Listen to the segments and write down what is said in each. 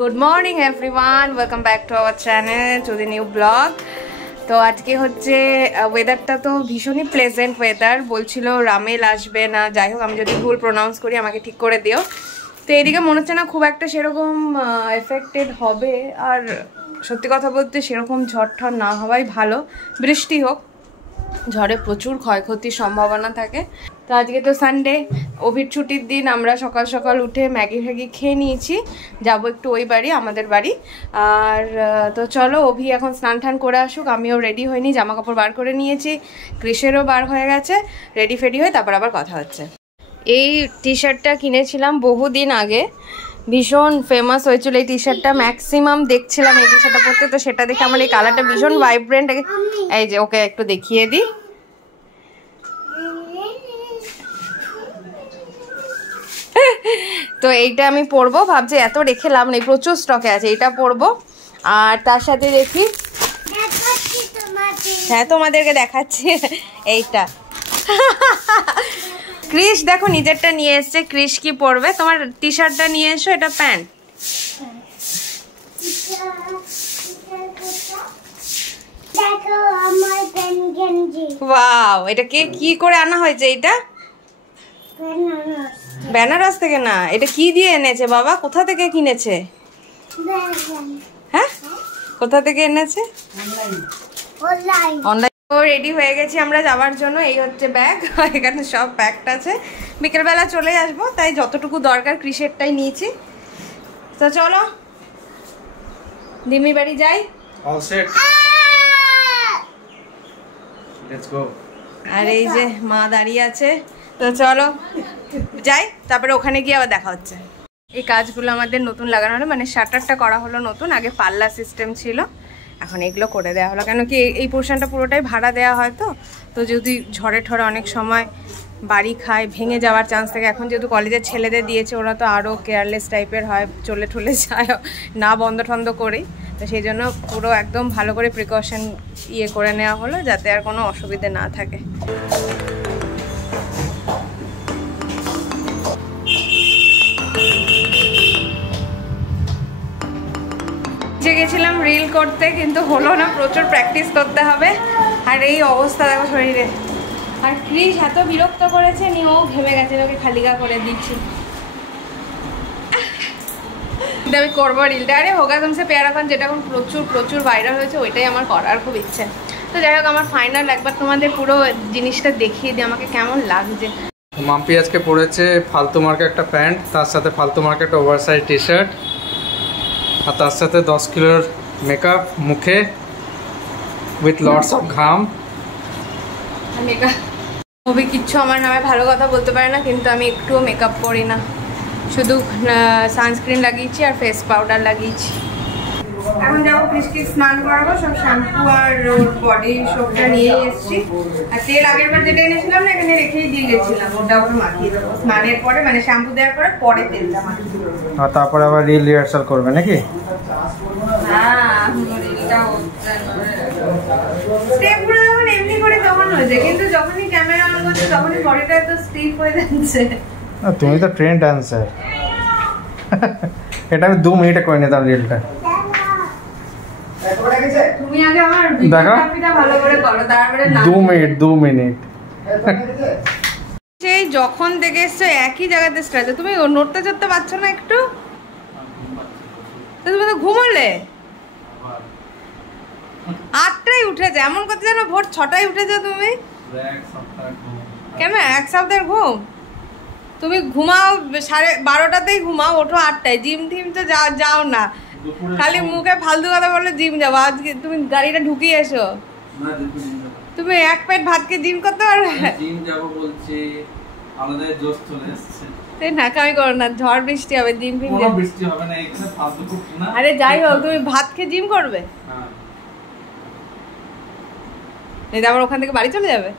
Good morning everyone, welcome back to our channel to the new blog. তো আজকে হচ্ছে ওয়েদারটা তো ভীষণই প্লেজেন্ট ওয়েদার। বলছিল রামেল আসবে না, যাই হোক আমি যদি ভুল প্রোনাউন্স করি আমাকে ঠিক করে দিও। তো এইদিকে মনে হচ্ছে না খুব একটা সেরকম এফেক্টেড হবে, আর সত্যি কথা বলতে সেরকম ঝড় ঠড় না হওয়াই ভালো। বৃষ্টি হোক, ঝড়ে প্রচুর ক্ষয়ক্ষতির সম্ভাবনা থাকে। তো আজকে তো সানডে, অভির ছুটির দিন। আমরা সকাল সকাল উঠে ম্যাগি ফ্যাগি খেয়ে নিয়েছি, যাবো একটু ওই বাড়ি, আমাদের বাড়ি। আর তো চলো, অভি এখন স্নান টান করে আসুক। আমিও রেডি হইনি, জামা কাপড় বার করে নিয়েছি, ক্রিসেরও বার হয়ে গেছে, রেডি ফেডি হয়ে তারপর আবার কথা হচ্ছে। এই টি শার্টটা কিনেছিলাম বহুদিন আগে, ভীষণ ফেমাস হয়েছিল এই টি শার্টটা, ম্যাক্সিমাম দেখছিলাম এই টি শার্টটা পরতে। তো সেটা দেখে আমার এই কালারটা ভীষণ ভাইব্রেন্ট। এই যে ওকে একটু দেখিয়ে দিই, তো এইটা আমি পরবো ভাবছি, এত রেখে লাভ নেই, প্রচুর স্টকে আছে, এটা পরবো। আর তার সাথে দেখি, হ্যাঁ তোমাদেরকে দেখাচ্ছি এইটা। ক্রিস দেখো নিজেরটা নিয়ে এসছে, ক্রিস কি পরবে? তোমার টি শার্টটা নিয়ে এসো, এটা প্যান্ট। ওয়াও, এটা কি করে আনা হয়েছে? এটা বেনারস থেকে না, এটা কি দিয়ে এনেছে বাবা? কোথা থেকে কিনেছে? হ্যাঁ, কোথা থেকে এনেছে? অনলাইন। রেডি হয়ে গেছি আমরা যাওয়ার জন্য। এই হচ্ছে ব্যাগ, এখানে সব প্যাকড আছে। বিকেলবেলা চলে আসবো, তাই যতটুকু দরকার ক্রিসেরটাই নিয়েছি। তো চলো দিমি বাড়ি যাই। আর এই যে মা দাঁড়িয়ে আছে, তো চলো যাই, তারপরে ওখানে গিয়ে আবার দেখা হচ্ছে। এই কাজগুলো আমাদের নতুন লাগানো হলো, মানে শাটারটা করা হলো নতুন, আগে পাল্লা সিস্টেম ছিল, এখন এগুলো করে দেওয়া হলো। কেন কি এই পোর্শনটা পুরোটাই ভাড়া দেওয়া হয়, তো যদি ঝড়ে ঠড়ে অনেক সময় বাড়ি খায়, ভেঙে যাওয়ার চান্স থাকে। এখন যেহেতু কলেজের ছেলেদের দিয়েছে, ওরা তো আরও কেয়ারলেস টাইপের হয়, চলে ঠলে যায় না বন্ধ ঠন্ধ করেই। তো সেই জন্য পুরো একদম ভালো করে প্রিকশন করে নেওয়া হলো, যাতে আর কোনো অসুবিধে না থাকে। গেছিলাম রিল করতে, কিন্তু হলো না, প্রচুর প্র্যাকটিস করতে হবে। আর এই অবস্থা দেখো শরীরে। আর ক্রিস এত বিরক্ত করেছে, ও ঘেমে গেছে, ওকে খালিগা করে দিচ্ছি। আমি করবো রিলটা। আরে হোগা তুমসে প্যারা খান, যেটা এখন প্রচুর ভাইরাল হয়েছে, ওইটাই আমার করার খুব ইচ্ছে। তো যাই হোক, আমার ফাইনাল একবার তোমাদের পুরো জিনিসটা দেখিয়ে দিই আমাকে কেমন লাগছে। মাম্পি আজকে পরেছে ফালতু মার্কা একটা প্যান্ট, তার সাথে ফালতু মার্কা একটা ওভারসাইজ টি শার্ট, আর তার সাথে 10 কিলোর মেকআপ মুখে উইথ লটস অফ ঘাম। খুবই কিচ্ছু আমার নামে ভালো কথা বলতে পারে না, কিন্তু আমি একটুও মেকআপ করি না, শুধু সানস্ক্রিন লাগিয়েছি আর ফেস পাউডার লাগিয়েছি। এখন যাবো ক্রিসকে স্নান করাবো, সব শ্যাম্পু আর বডি সোপটা নিয়ে এসেছি। আর তেল আগের বার যেটা এনেছিলাম না, এখানে রেখেই দিয়ে গেছিলাম, ওটা ওটা মাখিয়ে দেবো স্নানের পরে, মানে শ্যাম্পু দেওয়ার পরে পরে তেলটা মাখিয়ে দেবো। আর তারপরে আবার রিল রিহার্সাল করবে নাকি? হ্যাঁ, রিলটা হচ্ছে না, স্টেপগুলো যখন এমনি করে তখন হয়েছে, কিন্তু যখনই ক্যামেরা অন করছে তখনই বডিটা তো স্টিফ হয়ে যাচ্ছে। তুমি তো ট্রেন ডান্সার। এটা আমি 2 মিনিটে করে নিতাম রিলটা। তুমি আগে আমার ভিডিওটা ভালো করে করো, তারপরে 2 মিনিট। সেই যখন থেকে এসছো একই জায়গাতে স্ট্রেচে, তুমি নড়তে চড়তে পারছো না একটু? তুমি তো ঘুমোলে 8টায় উঠেছে, এমন করতে জানো ভোর 6টায় উঠেছো তুমি? কেন 1 সপ্তাহের ঘুম? তুমি ঘুমাও 12:30তেই ঘুমাও, ওঠো 8টায়। জিম টিম তো যাও না, খালি মুখে ফালতু কথা বলে জিম যাবো। আজকে তুমি গাড়িটা ঢুকিয়ে এসো, তুমি এক প্লেট ভাতকে জিম করতে পারবে? জিম যাব বলছি, আমাদের জোশ চলে আসছে। তুই নাকামি করো না, ঝড় বৃষ্টি হবে, জিম ফিম কোনো বৃষ্টি হবে না, এখানে ফালতু করছি না। আরে যাই হোক, তুমি ভাত খেয়ে জিম করবে? হ্যাঁ, এই আবার ওখান থেকে বাড়ি চলে যাবে।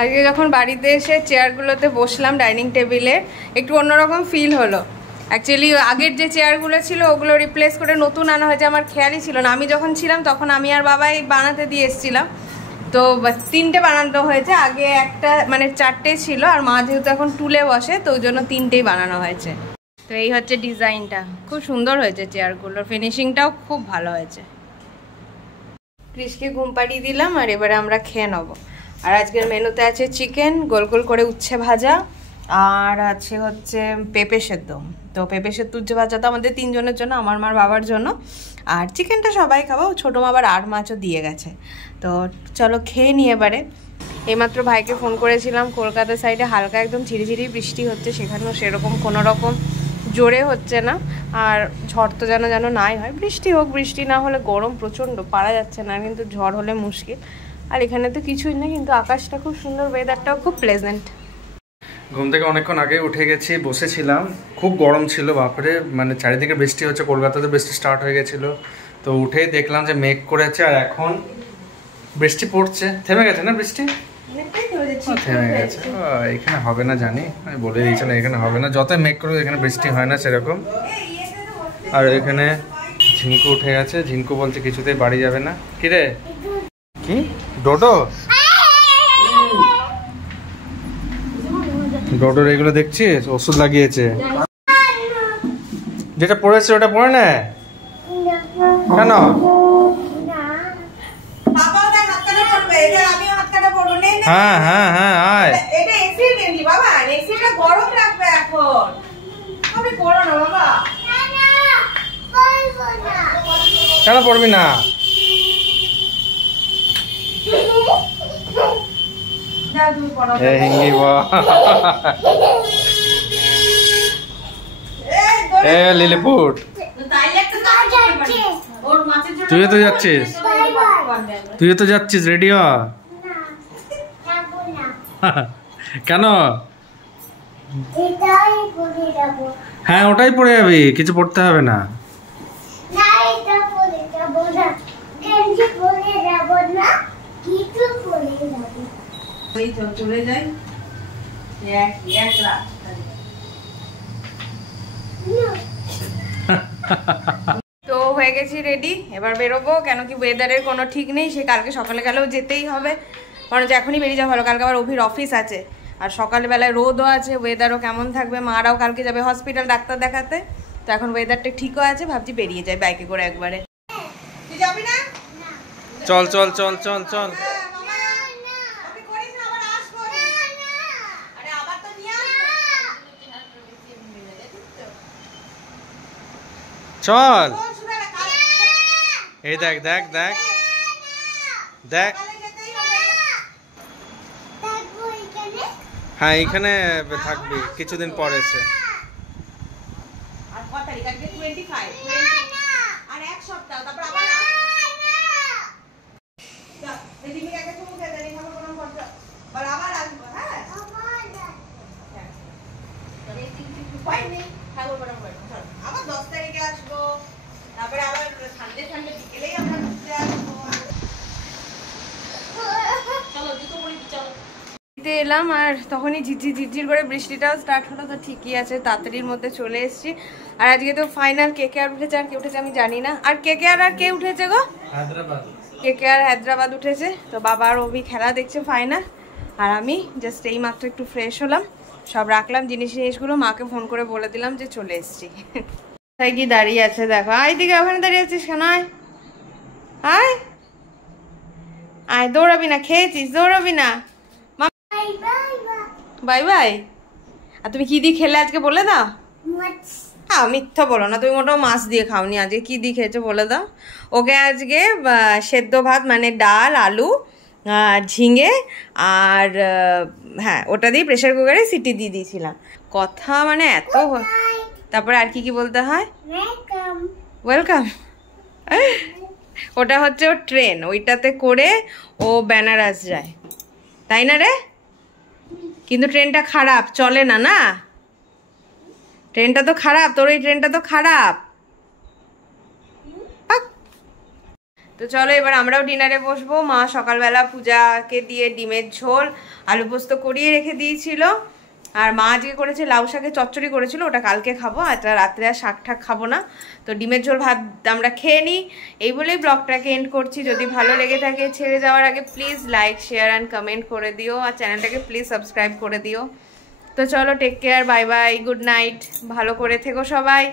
আজকে যখন বাড়িতে এসে চেয়ারগুলোতে বসলাম ডাইনিং টেবিলে, একটু অন্যরকম ফিল হলো। অ্যাকচুয়ালি আগের যে চেয়ারগুলো ছিল ওগুলো রিপ্লেস করে নতুন আনা হয়েছে, আমার খেয়ালই ছিল না। আমি যখন ছিলাম তখন আমি আর বাবাই বানাতে দিয়ে এসেছিলাম, তো 3টে বানানো হয়েছে। আগে একটা মানে 4টে ছিল, আর মা যেহেতু এখন টুলে বসে তো ওই জন্য 3টেই বানানো হয়েছে। তো এই হচ্ছে ডিজাইনটা, খুব সুন্দর হয়েছে চেয়ারগুলোর, ফিনিশিংটাও খুব ভালো হয়েছে। ক্রিসকে ঘুম পাড়িয়ে দিলাম আর এবারে আমরা খেয়ে নেবো। আর আজকের মেনুতে আছে চিকেন, গোল গোল করে উচ্ছে ভাজা, আর আছে হচ্ছে পেঁপে সেদ্ধ। তো পেঁপে সেদ্ধ উচ্ছে ভাজা তো আমাদের 3 জনের জন্য, আমার মার বাবার জন্য, আর চিকেনটা সবাই খাবো, ছোটো মা আবার 8 মাছও দিয়ে গেছে। তো চলো খেয়ে নিই এবারে। এইমাত্র ভাইকে ফোন করেছিলাম, কলকাতা সাইডে হালকা একদম ঝিরিঝিরি বৃষ্টি হচ্ছে, সেখানেও সেরকম কোনো রকম জোরে হচ্ছে না, আর ঝড় তো যেন নাই হয়। বৃষ্টি হোক, বৃষ্টি না হলে গরম প্রচণ্ড, পারা যাচ্ছে না, কিন্তু ঝড় হলে মুশকিল। আর এখানে তো কিছুই না, কিন্তু আকাশটা খুব সুন্দর, ওয়েদারটাও খুব প্লেজেন্ট। ঘুম থেকে অনেকক্ষণ আগে উঠে গেছি, বসেছিলাম, খুব গরম ছিল বাপরে, মানে চারিদিকে বৃষ্টি হচ্ছে, কলকাতাতে বৃষ্টি স্টার্ট হয়ে গেছিলো। তো উঠেই দেখলাম যে মেঘ করেছে আর এখন বৃষ্টি পড়ছে। থেমে গেছে না বৃষ্টি? থেমে গেছে। এখানে হবে না জানি, আমি বলে দিয়েছিলাম এখানে হবে না, যত মেঘ করে এখানে বৃষ্টি হয় না সেরকম। আর এখানে ঝিঙ্কু উঠে গেছে, ঝিঙ্কু বলছে কিছুতেই বাড়ি যাবে না। কি রে, কি ডোডো? ডোডোর এগুলো দেখছিস, ওষুধ লাগিয়েছে। যেটা পড়েছে ওটা পড়ে না কেন? হ্যাঁ হ্যাঁ হ্যাঁ আয়। কেন পড়বি না? লিলিপুট, তুইও তো যাচ্ছিস, তুইও তো যাচ্ছিস, রেডি হ। কেন? হ্যাঁ ওটাই পড়ে যাবি, কিছু পড়তে হবে না। চলে যাই তো হয়ে গেছি রেডি, এবার বেরোবো। কেন কি ওয়েদারের কোনো ঠিক নেই, সে কালকে সকালে গেলেও যেতেই হবে, কারণ এখনই বেরিয়ে যাওয়া ভালো, কালকে আবার অভির অফিস আছে, আর সকালবেলায় রোদও আছে, ওয়েদারও কেমন থাকবে, মারাও কালকে যাবে হসপিটাল ডাক্তার দেখাতে। তো এখন ওয়েদারটা ঠিকও আছে, ভাবছি বেরিয়ে যাই বাইকে করে একবারে। তুই যাবি না? চল চল চল চল চল। চল, এই দেখ দেখ দেখ দেখ, হ্যাঁ এইখানে থাকবি কিছুদিন পর এসে। আবার 10 তারিখে আসবো, তারপরে আবার ঠান্ডে বিকেলেই আমরা ঘুরতে আসবো। চলো জুতো পরি, চলো। এলাম আর তখনই ঝিরঝির করে বৃষ্টিটাও স্টার্ট হলো, তো ঠিকই আছে, তাড়াতাড়ির মধ্যে চলে এসেছি। আর আজকে তো ফাইনাল KKR উঠেছে, আর কে উঠেছে আমি জানি না। আর KKR আর কে উঠেছে গো? হায়দ্রাবাদ। KKR হায়দ্রাবাদ উঠেছে। তো বাবা আর অভি খেলা দেখছে ফাইনাল, আর আমি জাস্ট এই মাত্র একটু ফ্রেশ হলাম, সব রাখলাম জিনিসগুলো, মাকে ফোন করে বলে দিলাম যে চলে এসেছি। তাই কি দাঁড়িয়ে আছে দেখো, আয় দিকে, ওখানে দাঁড়িয়ে আছিস কেন? আয় আয় আয়, দৌড়াবি না, খেয়েছিস, দৌড়াবি না। Bye bye. আর তুমি কি দিয়ে খেলে আজকে বলে দাও? হ্যাঁ মিথ্যা বলো না, তুমি মোটাও মাছ দিয়ে খাওনি, আজকে কি দিয়ে খেয়েছো বলে দাও। ওকে আজকে সেদ্ধ ভাত, মানে ডাল, আলু, ঝিঙে আর হ্যাঁ ওটা দিয়ে প্রেশার কুকারে সিটি দিয়ে দিয়েছিলাম। কথা মানে এত, তারপরে আর কি বলতে হয়? ওয়েলকাম। ওটা হচ্ছে ওর ট্রেন, ওইটাতে করে ও বেনারস যায়, তাই না রে? কিন্তু ট্রেনটা খারাপ, চলে না, না ট্রেনটা তো খারাপ, তোর এই ট্রেনটা তো খারাপ। তো চলো এবার আমরাও ডিনারে বসবো। মা সকালবেলা পূজাকে দিয়ে ডিমের ঝোল আলু পোস্ত করিয়ে রেখে দিয়েছিল, আর মা আজকে করেছে লাউ শাকের চচ্চড়ি করেছিল, ওটা কালকে খাবো, আর রাত্রে আর শাক ঠাক খাবো না। তো ডিমের ঝোল ভাত আমরা খেয়ে নিই। এই বলেই ব্লগটাকে এন্ড করছি। যদি ভালো লেগে থাকে ছেড়ে যাওয়ার আগে please like share and comment করে দিও, আর চ্যানেলটাকে প্লিজ সাবস্ক্রাইব করে দিও। তো চলো, take care, bye bye, good night, ভালো করে থেকো সবাই।